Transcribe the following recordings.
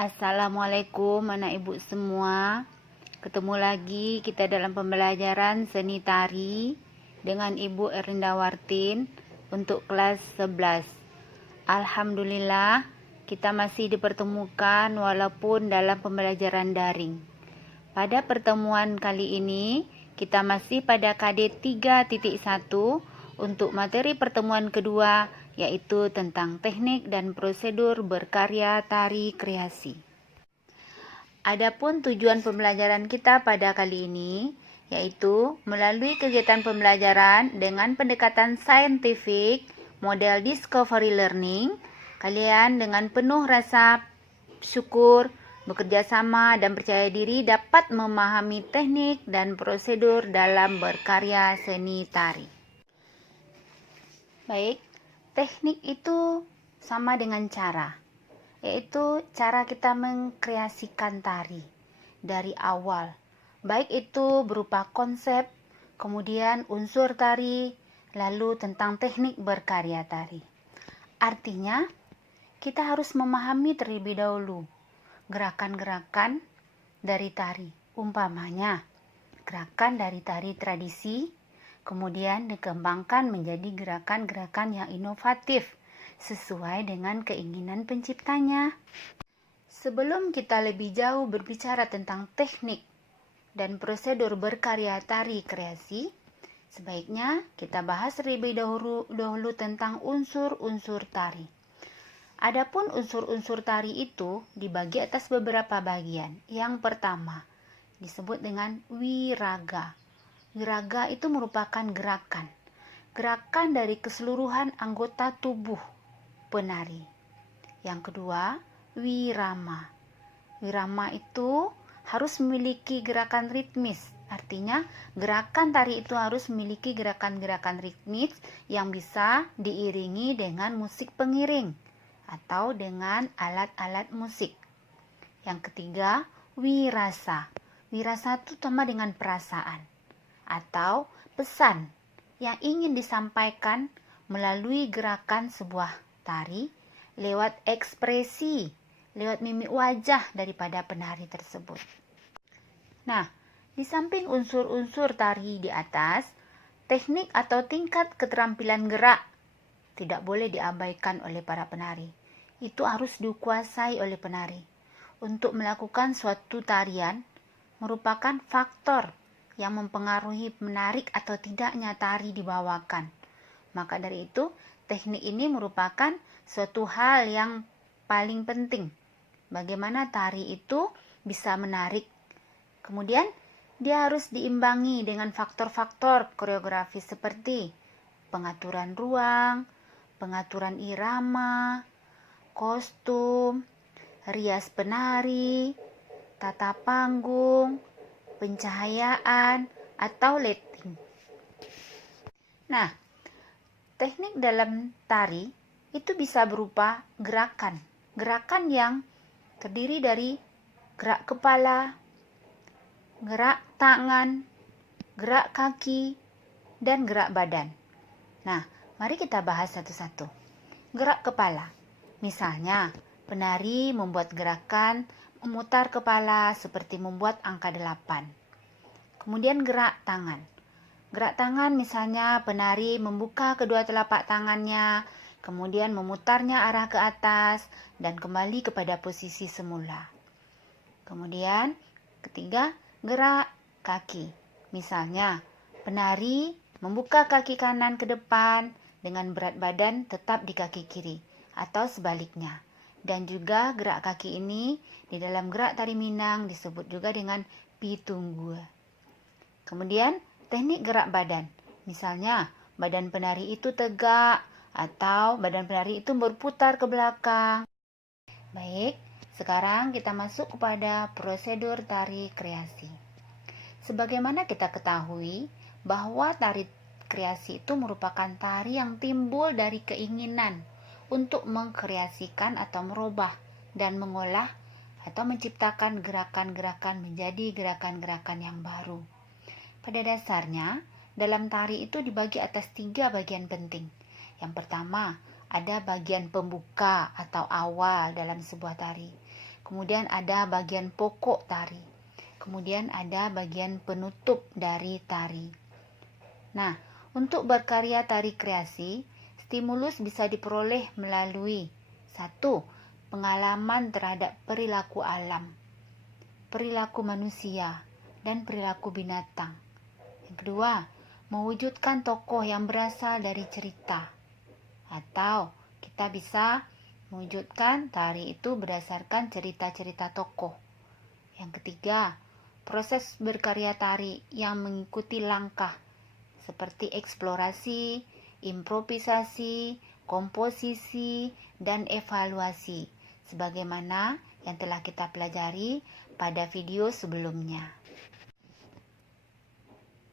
Assalamualaikum anak ibu semua. Ketemu lagi kita dalam pembelajaran seni tari dengan Ibu Erinda Wartin untuk kelas 11. Alhamdulillah kita masih dipertemukan walaupun dalam pembelajaran daring. Pada pertemuan kali ini kita masih pada KD 3.1 untuk materi pertemuan kedua, yaitu tentang teknik dan prosedur berkarya tari kreasi. Adapun tujuan pembelajaran kita pada kali ini yaitu melalui kegiatan pembelajaran dengan pendekatan saintifik, model discovery learning, kalian dengan penuh rasa syukur, bekerja sama dan percaya diri dapat memahami teknik dan prosedur dalam berkarya seni tari. Baik, teknik itu sama dengan cara, yaitu cara kita mengkreasikan tari dari awal, baik itu berupa konsep, kemudian unsur tari, lalu tentang teknik berkarya tari. Artinya, kita harus memahami terlebih dahulu gerakan-gerakan dari tari. Umpamanya, gerakan dari tari tradisi, kemudian dikembangkan menjadi gerakan-gerakan yang inovatif sesuai dengan keinginan penciptanya. Sebelum kita lebih jauh berbicara tentang teknik dan prosedur berkarya tari kreasi, sebaiknya kita bahas terlebih dahulu tentang unsur-unsur tari. Adapun unsur-unsur tari itu dibagi atas beberapa bagian. Yang pertama disebut dengan wiraga. Wiraga itu merupakan gerakan dari keseluruhan anggota tubuh penari. Yang kedua, wirama. Wirama itu harus memiliki gerakan ritmis. Artinya, gerakan tari itu harus memiliki gerakan-gerakan ritmis yang bisa diiringi dengan musik pengiring atau dengan alat-alat musik. Yang ketiga, wirasa. Wirasa itu sama dengan perasaan atau pesan yang ingin disampaikan melalui gerakan sebuah tari lewat ekspresi, lewat mimik wajah daripada penari tersebut. Nah, di samping unsur-unsur tari di atas, teknik atau tingkat keterampilan gerak tidak boleh diabaikan oleh para penari. Itu harus dikuasai oleh penari. Untuk melakukan suatu tarian merupakan faktor yang mempengaruhi menarik atau tidaknya tari dibawakan. Maka dari itu, teknik ini merupakan suatu hal yang paling penting. Bagaimana tari itu bisa menarik. Kemudian, dia harus diimbangi dengan faktor-faktor koreografi seperti pengaturan ruang, pengaturan irama, kostum, rias penari, tata panggung, pencahayaan, atau lighting. Nah, teknik dalam tari itu bisa berupa gerakan yang terdiri dari gerak kepala, gerak tangan, gerak kaki, dan gerak badan. Nah, mari kita bahas satu-satu. Gerak kepala. Misalnya, penari membuat gerakan memutar kepala seperti membuat angka 8. Kemudian gerak tangan. Gerak tangan misalnya penari membuka kedua telapak tangannya, kemudian memutarnya arah ke atas dan kembali kepada posisi semula. Kemudian ketiga, gerak kaki. Misalnya, penari membuka kaki kanan ke depan dengan berat badan tetap di kaki kiri atau sebaliknya. Dan juga gerak kaki ini di dalam gerak tari Minang disebut juga dengan pitunggu. Kemudian teknik gerak badan. Misalnya badan penari itu tegak atau badan penari itu berputar ke belakang. Baik, sekarang kita masuk kepada prosedur tari kreasi. Sebagaimana kita ketahui bahwa tari kreasi itu merupakan tari yang timbul dari keinginan untuk mengkreasikan atau merubah dan mengolah atau menciptakan gerakan-gerakan menjadi gerakan-gerakan yang baru. Pada dasarnya, dalam tari itu dibagi atas 3 bagian penting. Yang pertama, ada bagian pembuka atau awal dalam sebuah tari. kemudian ada bagian pokok tari, kemudian ada bagian penutup dari tari. Nah, untuk berkarya tari kreasi, stimulus bisa diperoleh melalui 1. Pengalaman terhadap perilaku alam, perilaku manusia, dan perilaku binatang. Yang kedua, mewujudkan tokoh yang berasal dari cerita. Atau kita bisa mewujudkan tari itu berdasarkan cerita-cerita tokoh. Yang ketiga, proses berkarya tari yang mengikuti langkah seperti eksplorasi, improvisasi, komposisi, dan evaluasi, sebagaimana yang telah kita pelajari pada video sebelumnya.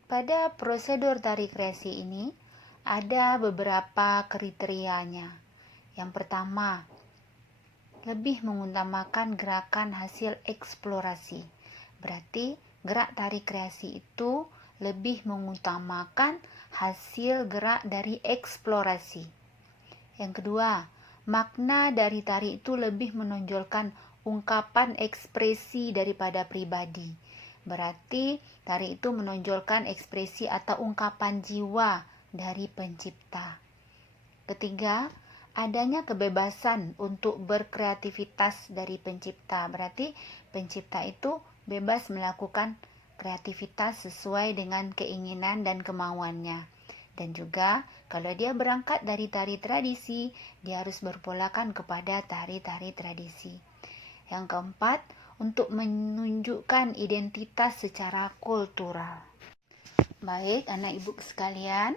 Pada prosedur tari kreasi ini, ada beberapa kriterianya. Yang pertama, lebih mengutamakan gerakan hasil eksplorasi. Berarti gerak tari kreasi itu lebih mengutamakan hasil gerak dari eksplorasi. Yang kedua, makna dari tari itu lebih menonjolkan ungkapan ekspresi daripada pribadi. Berarti tari itu menonjolkan ekspresi atau ungkapan jiwa dari pencipta. Ketiga, adanya kebebasan untuk berkreativitas dari pencipta. Berarti pencipta itu bebas melakukan kreativitas sesuai dengan keinginan dan kemauannya. Dan juga kalau dia berangkat dari tari tradisi, dia harus berpolakan kepada tari-tari tradisi. Yang keempat, untuk menunjukkan identitas secara kultural. Baik, anak ibu sekalian,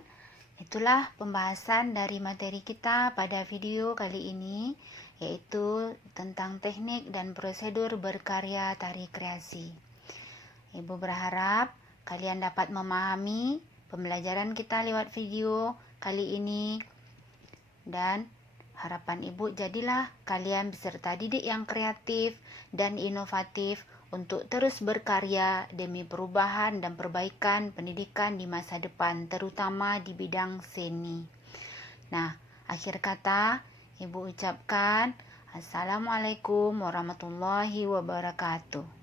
itulah pembahasan dari materi kita pada video kali ini, yaitu tentang teknik dan prosedur berkarya tari kreasi. Ibu berharap kalian dapat memahami pembelajaran kita lewat video kali ini, dan harapan ibu jadilah kalian peserta didik yang kreatif dan inovatif untuk terus berkarya demi perubahan dan perbaikan pendidikan di masa depan, terutama di bidang seni. Nah, akhir kata ibu ucapkan Assalamualaikum warahmatullahi wabarakatuh.